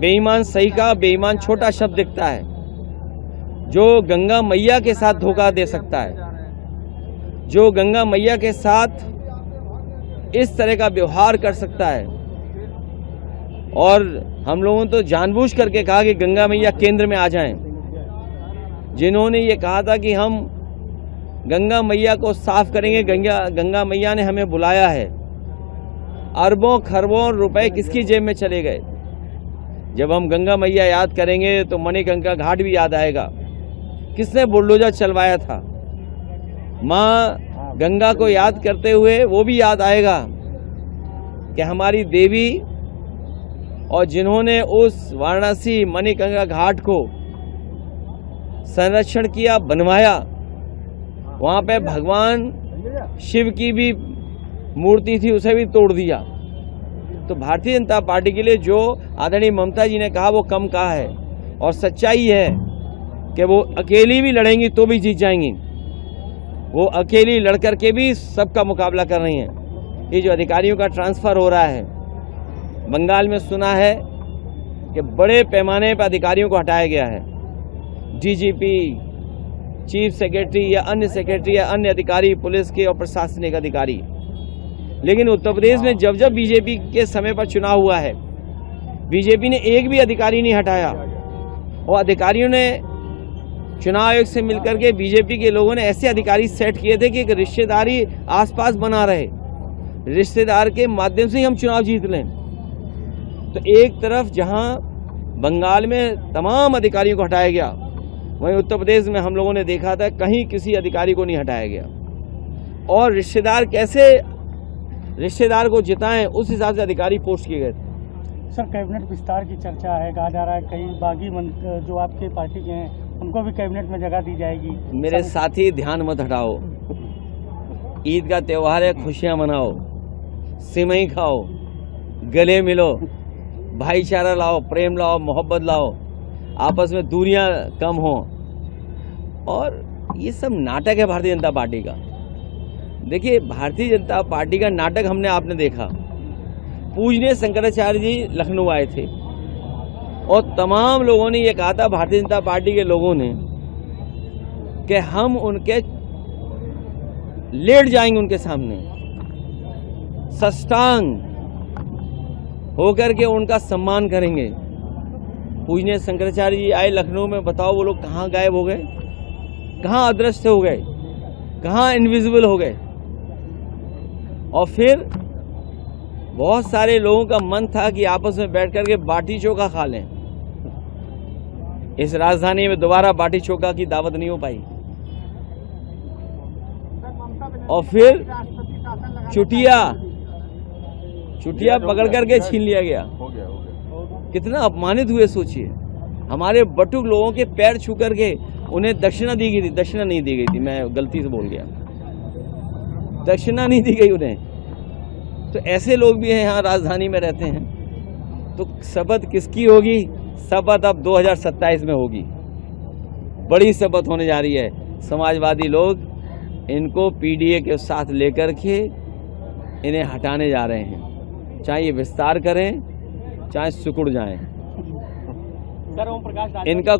बेईमान सही का बेईमान छोटा शब्द दिखता है, जो गंगा मैया के साथ धोखा दे सकता है, जो गंगा मैया के साथ इस तरह का व्यवहार कर सकता है। और हम लोगों ने तो जानबूझ करके कहा कि गंगा मैया केंद्र में आ जाएं। जिन्होंने ये कहा था कि हम गंगा मैया को साफ करेंगे, गंगा मैया ने हमें बुलाया है। अरबों खरबों रुपए किसकी जेब में चले गए। जब हम गंगा मैया याद करेंगे तो मणिकंका घाट भी याद आएगा। किसने बुलडोजर चलवाया था? माँ गंगा को याद करते हुए वो भी याद आएगा कि हमारी देवी, और जिन्होंने उस वाराणसी मणिकंका घाट को संरक्षण किया, बनवाया, वहाँ पे भगवान शिव की भी मूर्ति थी, उसे भी तोड़ दिया। तो भारतीय जनता पार्टी के लिए जो आदरणीय ममता जी ने कहा वो कम कहा है, और सच्चाई है कि वो अकेली भी लड़ेंगी तो भी जीत जाएंगी। वो अकेली लड़कर के भी सबका मुकाबला कर रही हैं। ये जो अधिकारियों का ट्रांसफ़र हो रहा है बंगाल में, सुना है कि बड़े पैमाने पर अधिकारियों को हटाया गया है। डीजीपी, चीफ सेक्रेटरी या अन्य सेक्रेटरी या अन्य अधिकारी, पुलिस के और प्रशासनिक अधिकारी। लेकिन उत्तर प्रदेश में जब जब बीजेपी के समय पर चुनाव हुआ है, बीजेपी ने एक भी अधिकारी नहीं हटाया। और अधिकारियों ने चुनाव आयोग से मिलकर के बीजेपी के लोगों ने ऐसे अधिकारी सेट किए थे कि एक रिश्तेदारी आसपास बना रहे, रिश्तेदार के माध्यम से ही हम चुनाव जीत लें। तो एक तरफ जहां बंगाल में तमाम अधिकारियों को हटाया गया, वहीं उत्तर प्रदेश में हम लोगों ने देखा था कहीं किसी अधिकारी को नहीं हटाया गया। और रिश्तेदार कैसे रिश्तेदार को जिताएं, उस हिसाब से अधिकारी पोस्ट किए गए थे। सर, कैबिनेट विस्तार की चर्चा है, कहा जा रहा है कई बागी जो आपके पार्टी के हैं उनको भी कैबिनेट में जगह दी जाएगी। मेरे साथी, ध्यान मत हटाओ। ईद का त्यौहार है, खुशियां मनाओ, सिमई खाओ, गले मिलो, भाईचारा लाओ, प्रेम लाओ, मोहब्बत लाओ, आपस में दूरियां कम हो। और ये सब नाटक है भारतीय जनता पार्टी का। देखिए, भारतीय जनता पार्टी का नाटक आपने देखा। पूजनीय शंकराचार्य जी लखनऊ आए थे और तमाम लोगों ने ये कहा था, भारतीय जनता पार्टी के लोगों ने, कि हम उनके लेट जाएंगे, उनके सामने साष्टांग होकर के उनका सम्मान करेंगे। पूजनीय शंकराचार्य जी आए लखनऊ में, बताओ वो लोग कहाँ गायब हो गए, कहाँ अदृश्य हो गए, कहाँ इनविजिबल हो गए। और फिर बहुत सारे लोगों का मन था कि आपस में बैठ करके बाटी चोखा खा लें। इस राजधानी में दोबारा बाटी चोखा की दावत नहीं हो पाई। और फिर चुटिया पकड़ करके छीन लिया गया। कितना अपमानित हुए सोचिए। हमारे बटुक लोगों के पैर छू करके उन्हें दक्षिणा दी गई थी। दक्षिणा नहीं दी गई थी, मैं गलती से बोल गया, दक्षिणा नहीं दी गई उन्हें। तो ऐसे लोग भी हैं, यहाँ राजधानी में रहते हैं। तो शपथ किसकी होगी? शपथ अब 2027 में होगी। बड़ी शपथ होने जा रही है। समाजवादी लोग इनको पीडीए के साथ लेकर के इन्हें हटाने जा रहे हैं, चाहे ये विस्तार करें चाहे सिकुड़ जाएं। इनका